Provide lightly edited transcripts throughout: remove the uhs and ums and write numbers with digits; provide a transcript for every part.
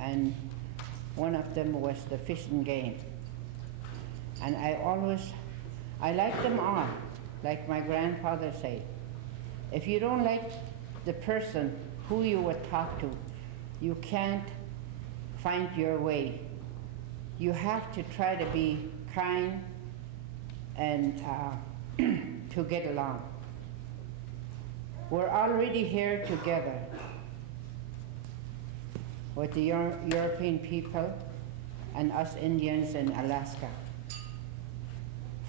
and one of them was the fishing game. And I like them all, like my grandfather said. If you don't like the person who you would talk to, you can't find your way. You have to try to be kind and to get along. We're already here together with the European people and us Indians in Alaska.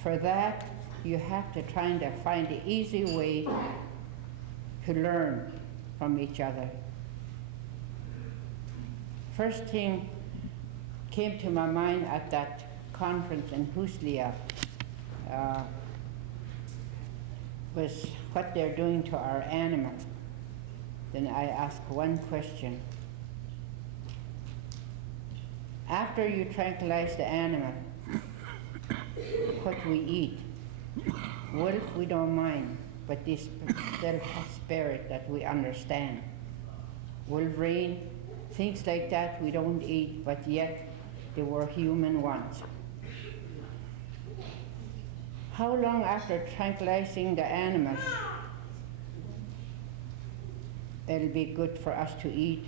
For that, you have to try to find the easy way to learn from each other. First thing came to my mind at that conference in Huslia was what they're doing to our animals. Then I asked one question. After you tranquilize the animal, what we eat, wolf we don't mind, but this little spirit that we understand. Wolverine, things like that we don't eat, but yet they were human ones. How long after tranquilizing the animal it'll be good for us to eat,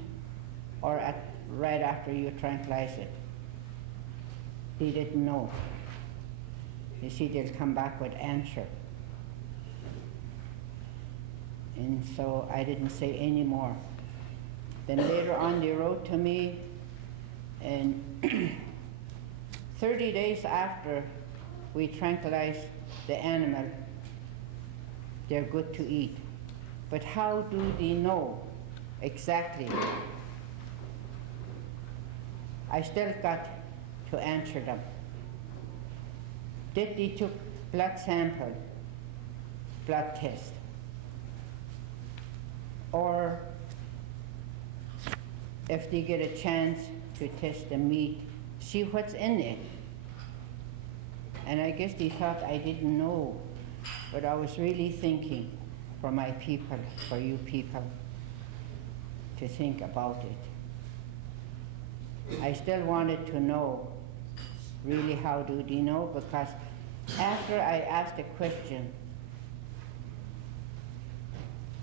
or right after you tranquilize it? They didn't know. You see, they'll come back with answer. And so I didn't say any more. Then later on they wrote to me, and 30 days after we tranquilize the animal, they're good to eat. But how do they know exactly? I still got to answer them. Did they took blood sample, blood test? Or if they get a chance to test the meat, see what's in it. And I guess they thought I didn't know, but I was really thinking for my people, for you people, to think about it. I still wanted to know, really, how do they know? Because after I asked the question,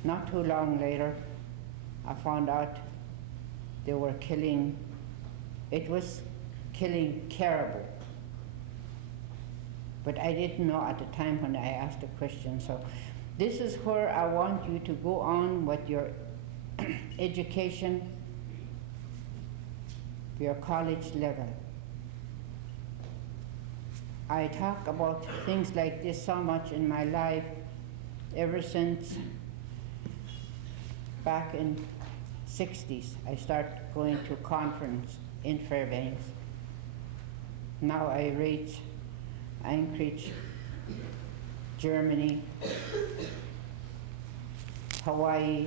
not too long later, I found out they were killing, it was killing caribou. But I didn't know at the time when I asked the question. So this is where I want you to go on with your education, your college level. I talk about things like this so much in my life ever since back in 60s. I started going to conference in Fairbanks. Now I reach Anchorage, Germany, Hawaii,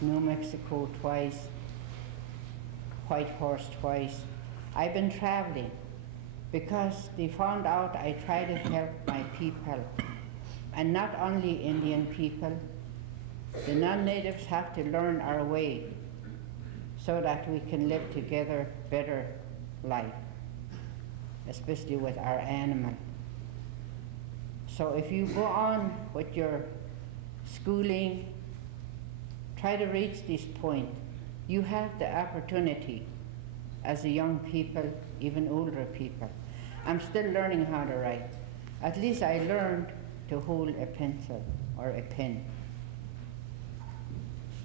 New Mexico twice, Whitehorse twice. I've been traveling because they found out I try to help my people, and not only Indian people. The non-natives have to learn our way so that we can live together better life, especially with our animal. So if you go on with your schooling, try to reach this point. You have the opportunity as a young people, even older people. I'm still learning how to write. At least I learned to hold a pencil or a pen,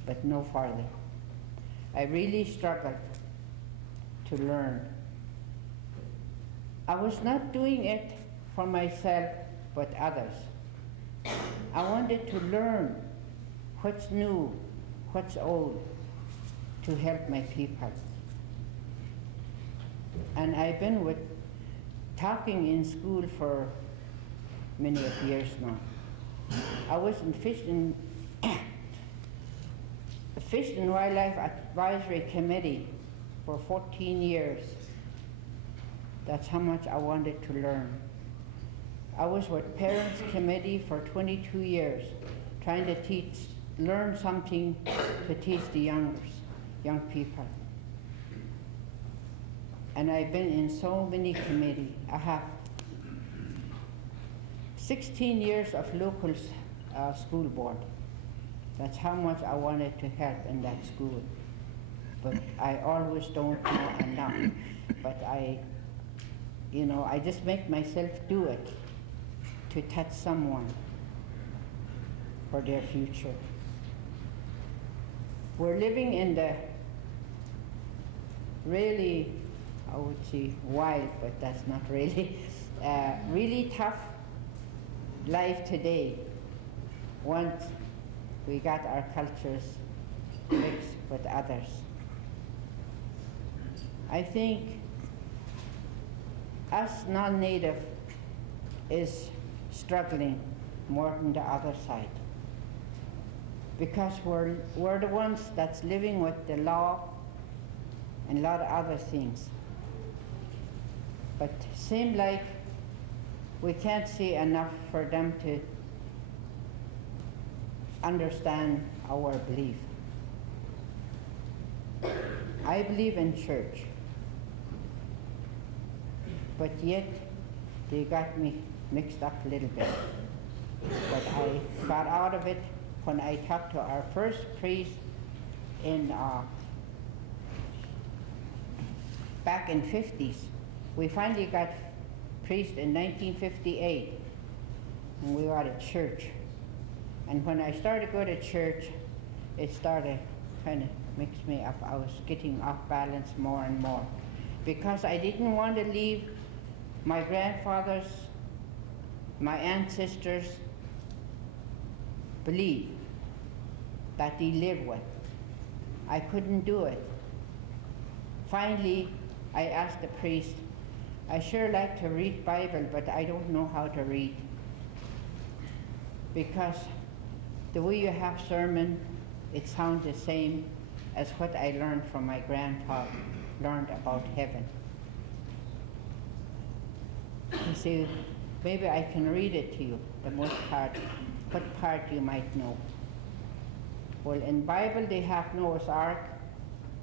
but no farther. I really struggled to learn. I was not doing it for myself, but others. I wanted to learn what's new, what's old, to help my people. And I've been talking in school for many of years now. I was in Fish and Wildlife Advisory Committee for 14 years. That's how much I wanted to learn. I was with Parents Committee for 22 years, trying to learn something to teach the young people. and I've been in so many committees. I have 16 years of local school board. That's how much I wanted to help in that school. But I always don't know enough. But I just make myself do it to touch someone for their future. We're living in the really, I would say wild, but that's not really, really tough life today once we got our cultures mixed with others. I think us non-native is struggling more than the other side because we're the ones that's living with the law and a lot of other things. But seem like we can't see enough for them to understand our belief. I believe in church, but yet they got me mixed up a little bit. But I got out of it when I talked to our first priest in back in 50s. We finally got priest in 1958, and we got a church. And when I started to go to church, it started kind of mix me up. I was getting off balance more and more because I didn't want to leave my grandfather's, my ancestors' belief that they lived with. I couldn't do it. Finally, I asked the priest, I sure like to read Bible, but I don't know how to read. Because the way you have sermon, it sounds the same as what I learned from my grandfather, learned about heaven. He said, maybe I can read it to you, the most part, what part you might know. Well, in Bible they have Noah's Ark,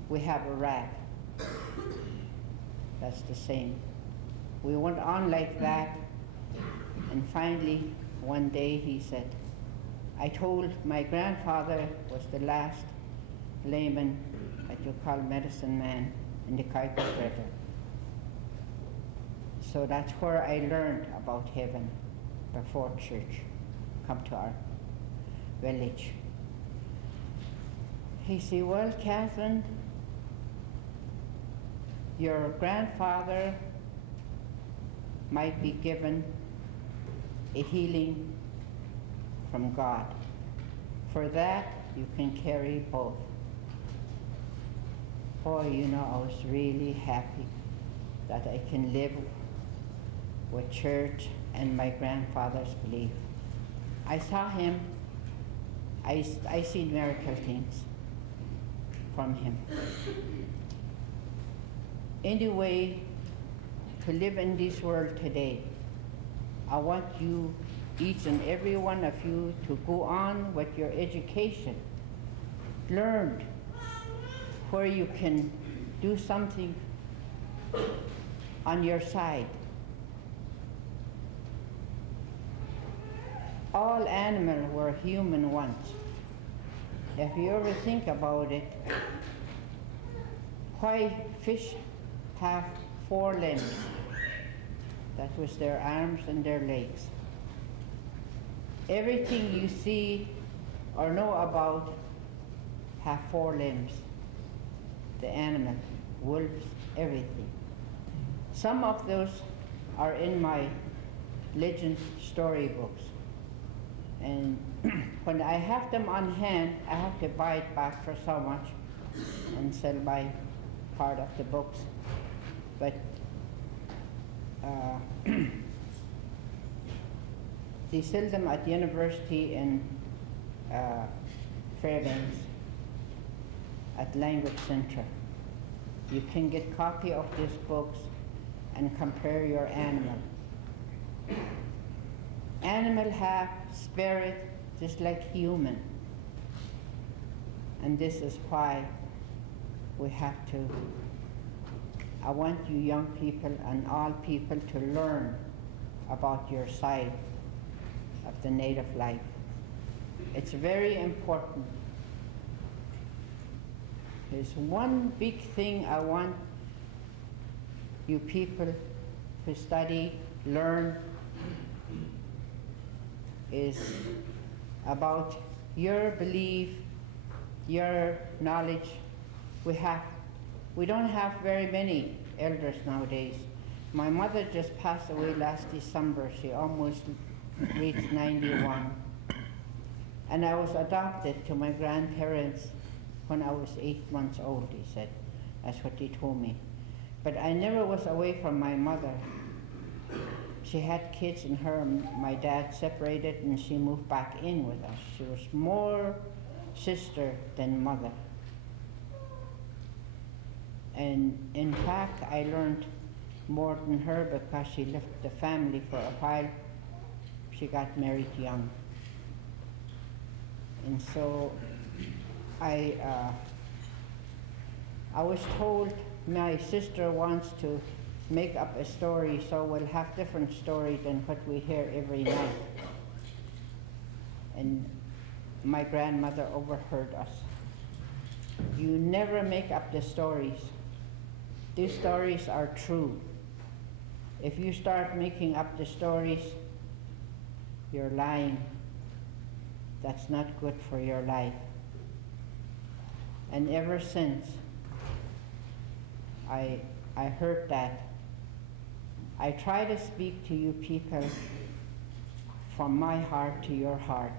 we have a raft. That's the same. We went on like that, and finally, one day he said, I told my grandfather was the last layman that you call medicine man in the Kuiper River. So that's where I learned about heaven before church come to our village. He said, well, Catherine, your grandfather might be given a healing from God. For that, you can carry both. Boy, I was really happy that I can live with church and my grandfather's belief. I saw him, I see miracle things from him. Anyway, to live in this world today, I want you, each and every one of you, to go on with your education. Learn where you can do something on your side. All animals were human once. If you ever think about it, why fish have 4 limbs? That was their arms and their legs. Everything you see or know about have 4 limbs. The animal, wolves, everything. Some of those are in my legend storybooks. And when I have them on hand, I have to buy it back for so much and sell my part of the books. But they sell them at the university in Fairbanks at Language Center. You can get copy of these books and compare your animal. Animal have spirit just like human. And this is why we have to I want you young people and all people to learn about your side of the Native life. It's very important. There's one big thing I want you people to study, learn, is about your belief, your knowledge. We don't have very many elders nowadays. My mother just passed away last December. She almost reached 91. And I was adopted to my grandparents when I was 8 months old, he said. That's what he told me. But I never was away from my mother. She had kids and her and my dad separated and she moved back in with us. She was more sister than mother. And in fact, I learned more than her because she left the family for a while. She got married young. And so I was told my sister wants to make up a story, so we'll have different stories than what we hear every night. And my grandmother overheard us. You never make up the stories. These stories are true. If you start making up the stories, you're lying. That's not good for your life. And ever since I heard that, I try to speak to you people from my heart to your heart.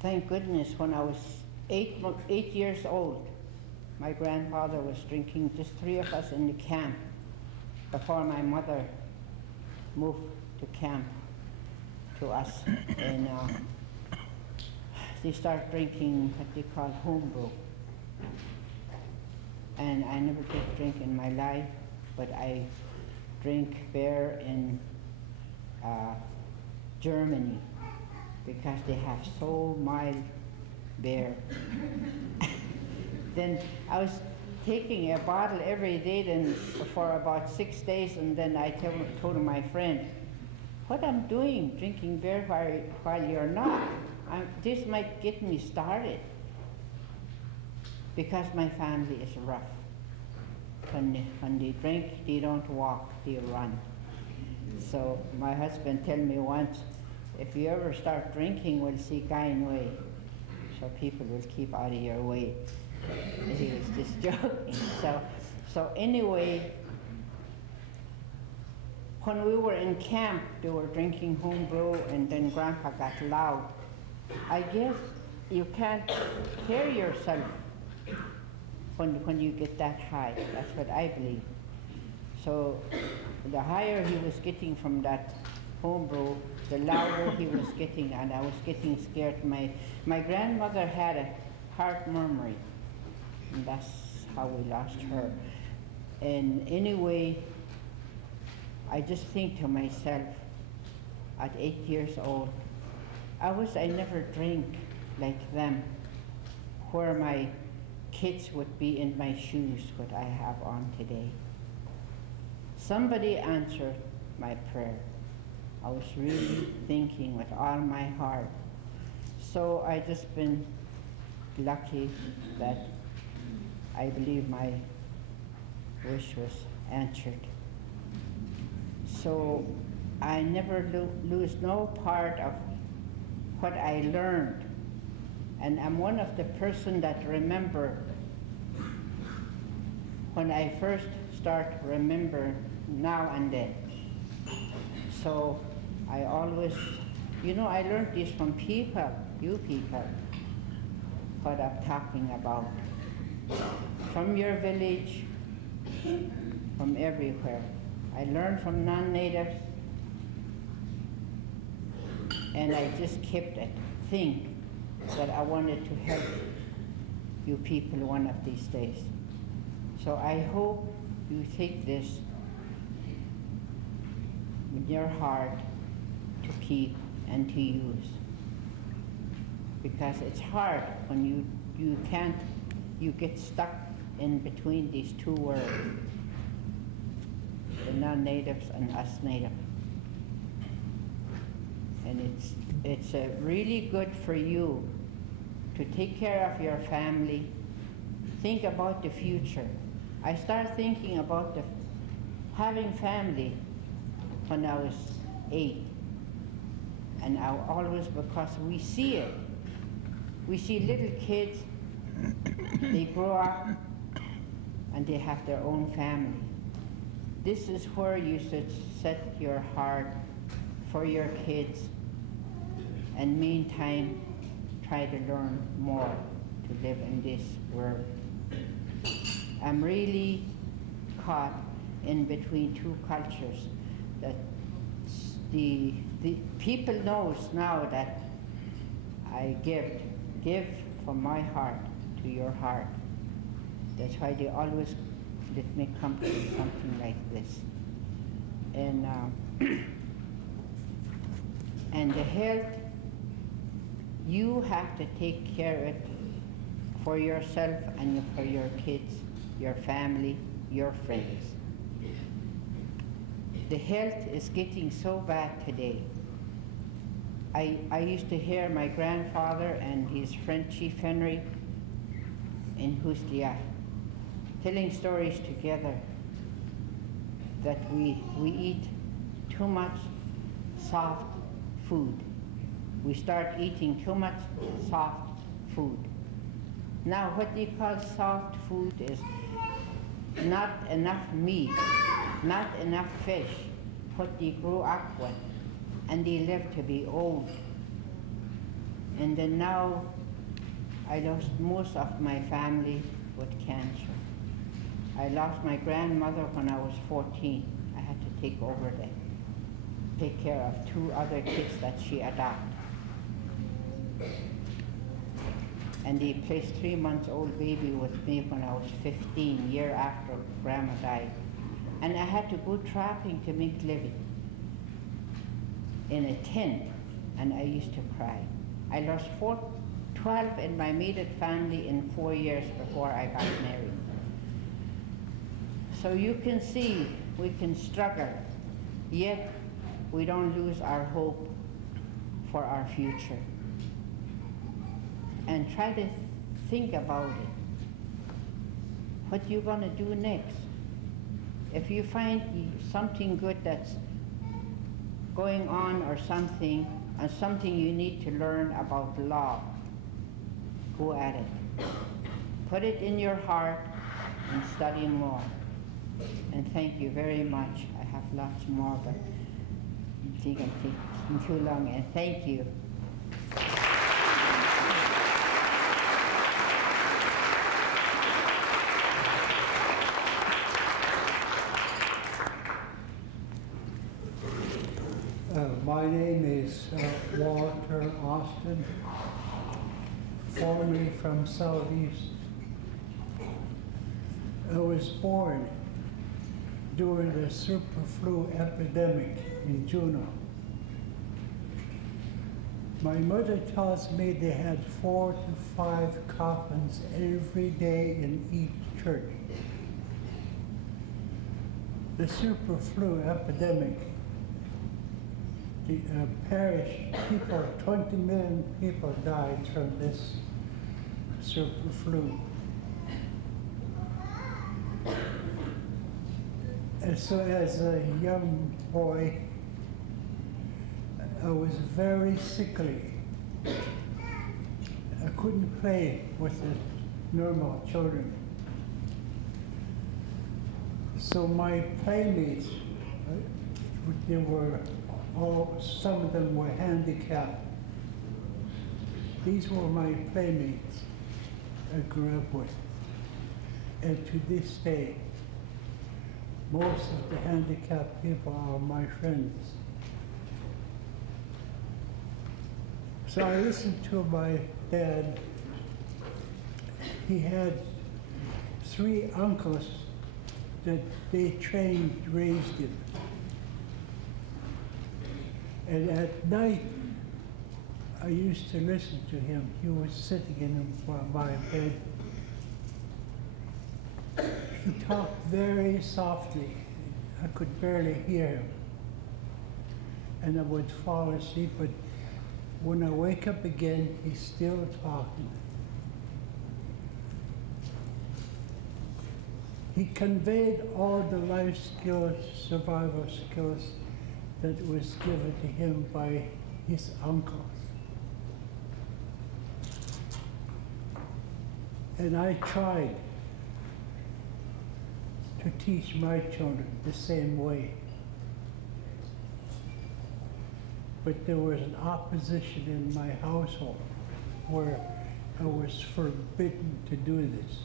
Thank goodness when I was 8 years old, my grandfather was drinking, just 3 of us in the camp, before my mother moved to camp to us. And they start drinking what they call homebrew. And I never did drink in my life, but I drink beer in Germany because they have so mild beer. Then I was taking a bottle every day then for about 6 days, and then I told my friend, what I'm doing, drinking beer while you're not, this might get me started. Because my family is rough. When they drink, they don't walk, they run. So my husband told me once, if you ever start drinking, we'll see Gain way. So people will keep out of your way. He was just joking. So anyway, when we were in camp, they were drinking homebrew, and then Grandpa got loud. I guess you can't hear yourself when you get that high. That's what I believe. So the higher he was getting from that homebrew, the louder he was getting, and I was getting scared. My grandmother had a heart murmur, and that's how we lost her. And anyway, I just think to myself, at 8 years old, I wish I never drink like them, where my kids would be in my shoes, what I have on today. Somebody answered my prayer. I was really thinking with all my heart. So I just been lucky that I believe my wish was answered. So I never lose no part of what I learned. And I'm one of the person that remember when I first start remember now and then. So I always, I learned this from people, you people, what I'm talking about. From your village, from everywhere. I learned from non-natives, and I just kept it. Think that I wanted to help you people one of these days. So I hope you take this in your heart to keep and to use. Because it's hard when you you can't, you get stuck in between these two worlds, the non-natives and us native. And it's really good for you to take care of your family, think about the future. I started thinking about having family when I was 8. And I always, because we see it. We see little kids, they grow up and they have their own family. This is where you should set your heart for your kids, and meantime, try to learn more to live in this world. I'm really caught in between two cultures. That the people knows now that I give from my heart to your heart. That's why they always let me come to something like this. And and the health, you have to take care of it for yourself and for your kids, your family, your friends. The health is getting so bad today. I used to hear my grandfather and his friend Chief Henry in Huslia telling stories together that we eat too much soft food. We start eating too much soft food. Now what they call soft food is not enough meat, not enough fish, what they grow up with, and they live to be old. And then now I lost most of my family with cancer. I lost my grandmother when I was 14. I had to take over them, take care of 2 other kids that she adopted. And they placed 3-month-old baby with me when I was 15, year after Grandma died. And I had to go trapping to make living in a tent, and I used to cry. I lost 12 in my immediate family in 4 years before I got married. So you can see we can struggle, yet we don't lose our hope for our future. And try to think about it. What you gonna do next? If you find something good that's going on or something you need to learn about law, go at it. Put it in your heart and study more. And thank you very much. I have lots more, but I think I'm taking too long, and thank you. My name is Walter Austin, formerly from Southeast. I was born during the superflu epidemic in Juneau. My mother tells me they had 4 to 5 coffins every day in each church. The superflu epidemic, the parish people, 20 million people died from this superflu. And so as a young boy, I was very sickly. I couldn't play with the normal children. So my playmates, they were some of them were handicapped. These were my playmates I grew up with. And to this day, most of the handicapped people are my friends. So I listened to my dad. He had 3 uncles that they trained, raised him. And at night, I used to listen to him. He was sitting in my bed. He talked very softly. I could barely hear him. And I would fall asleep, but when I wake up again, he's still talking. He conveyed all the life skills, survival skills that was given to him by his uncles. And I tried to teach my children the same way. But there was an opposition in my household where I was forbidden to do this.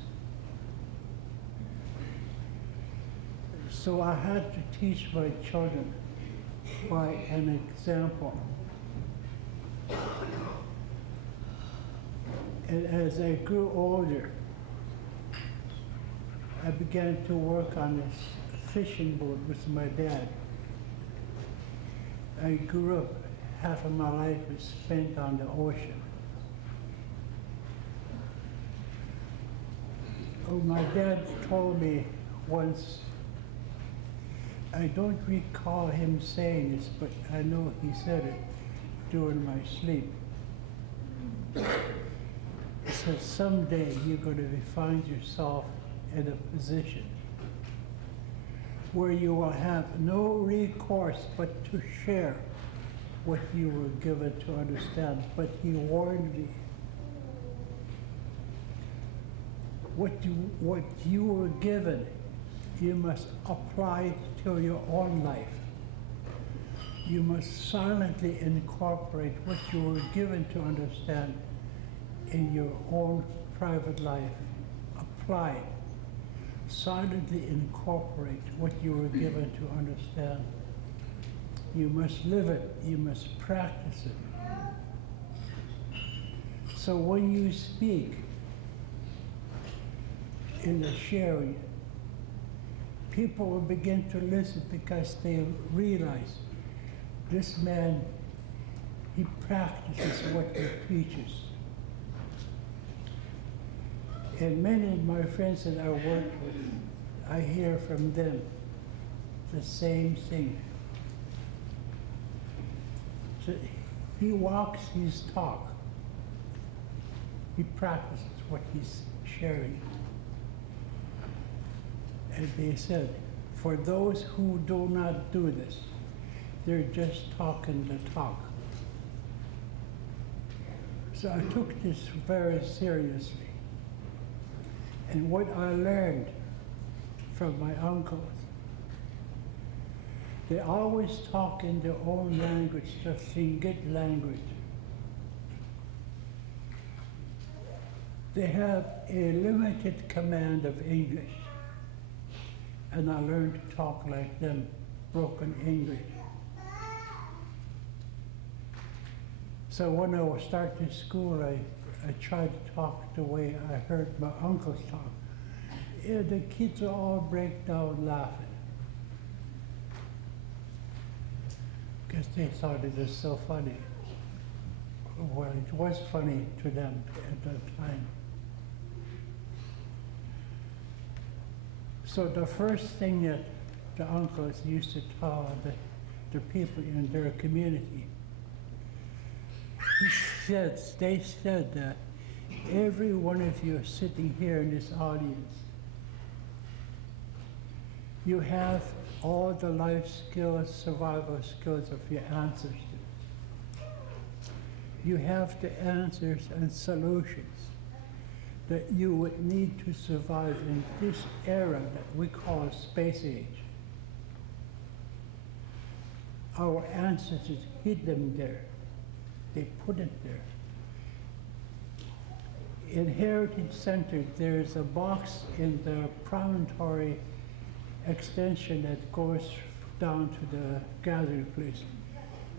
So I had to teach my children by an example. And as I grew older, I began to work on this fishing boat with my dad. I grew up, half of my life was spent on the ocean. Oh, my dad told me once, I don't recall him saying this, but I know he said it during my sleep. He said, someday you're going to find yourself in a position where you will have no recourse but to share what you were given to understand. But he warned me, what you were given, you must apply it to your own life. You must silently incorporate what you were given to understand in your own private life. Apply it. Silently incorporate what you were given to understand. You must live it. You must practice it. So when you speak in the sharing, people will begin to listen because they realize this man, he practices what he preaches. And many of my friends that I work with, I hear from them the same thing. So he walks his talk. He practices what he's sharing. And they said, for those who do not do this, they're just talking the talk. So I took this very seriously. And what I learned from my uncles, they always talk in their own language, the Tlingit language. They have a limited command of English. And I learned to talk like them, broken English. So when I was starting school, I tried to talk the way I heard my uncles talk. Yeah, the kids would all break down laughing. Because they thought it was so funny. Well, it was funny to them at that time. So the first thing that the uncles used to tell the people in their community, they said that every one of you sitting here in this audience, you have all the life skills, survival skills of your ancestors. You have the answers and solutions that you would need to survive in this era that we call space age. Our ancestors hid them there. They put it there. In Heritage Center, there's a box in the promontory extension that goes down to the gathering place.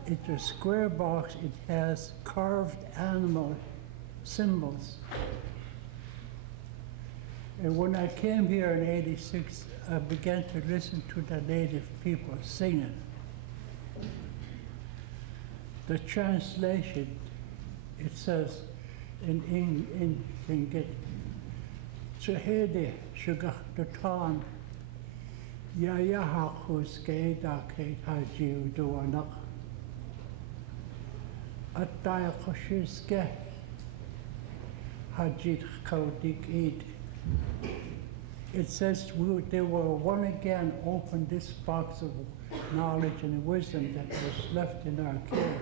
It's a square box. It has carved animal symbols. And when I came here in '86, I began to listen to the native people singing. The translation it says in Tlingit, Chahede Shugach Datan, Yayahakus Gaida Kate Hajiu Duanak, Ataya Koshiske, Hajit Kaudik Eid. It says they will one again open this box of knowledge and wisdom that was left in our care.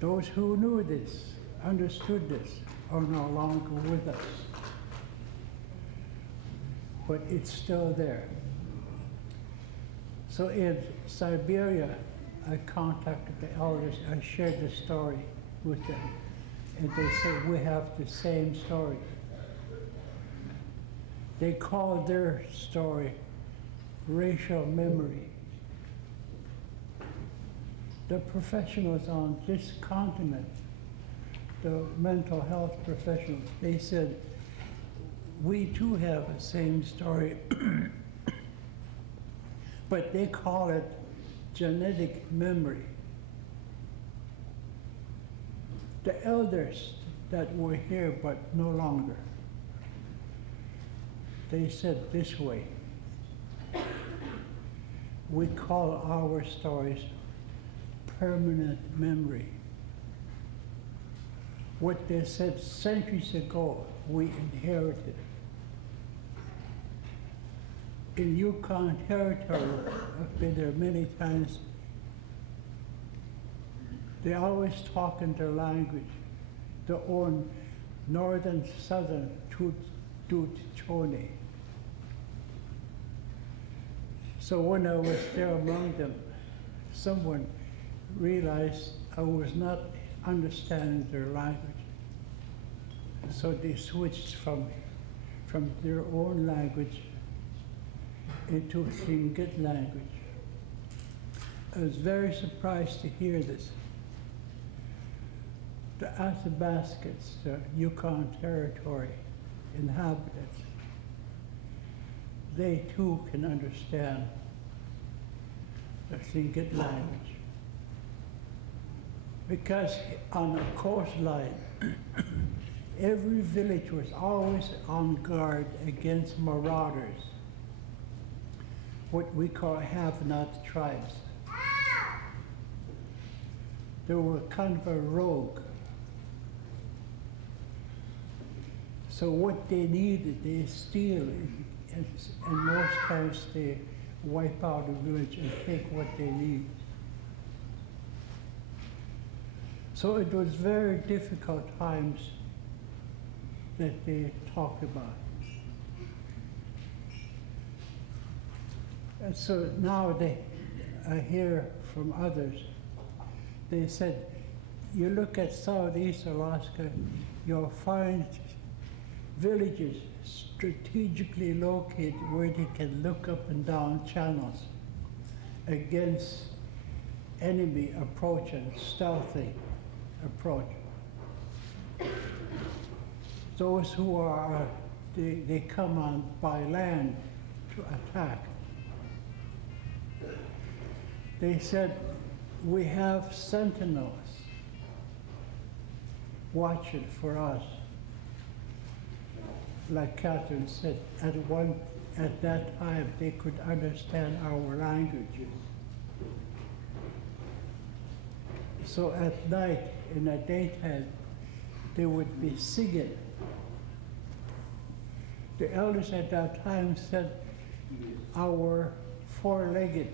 Those who knew this, understood this, are no longer with us. But it's still there. So in Siberia, I contacted the elders, I shared the story with them, and they said, we have the same story. They call their story racial memory. The professionals on this continent, the mental health professionals, they said, we too have the same story, but they call it genetic memory. The elders that were here but no longer, they said this way, we call our stories permanent memory. What they said centuries ago, we inherited. In Yukon Territory, I've been there many times, they always talk in their language, their own northern, southern Tut Chone. So when I was there among them, someone realized I was not understanding their language. So they switched from their own language into Tlingit language. I was very surprised to hear this. The Athabascans, the Yukon Territory inhabitants, they too can understand the Tlingit language. Because on the coastline, every village was always on guard against marauders, what we call have-not tribes. They were kind of a rogue. So what they needed, they steal, and most times they wipe out a village and take what they need. So it was very difficult times that they talked about. And so now I hear from others, they said, you look at Southeast Alaska, you'll find villages strategically located where they can look up and down channels against enemy approach and stealthy approach. Those who are, they come on by land to attack. They said, we have sentinels watching for us. Like Catherine said, at that time they could understand our languages. So at night, in the daytime, they would be singing. The elders at that time said, our four-legged,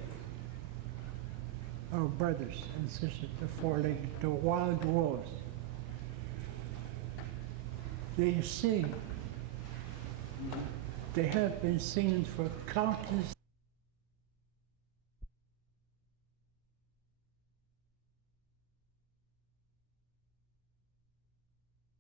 our brothers and sisters, the four-legged, the wild wolves, they sing. They have been singing for countless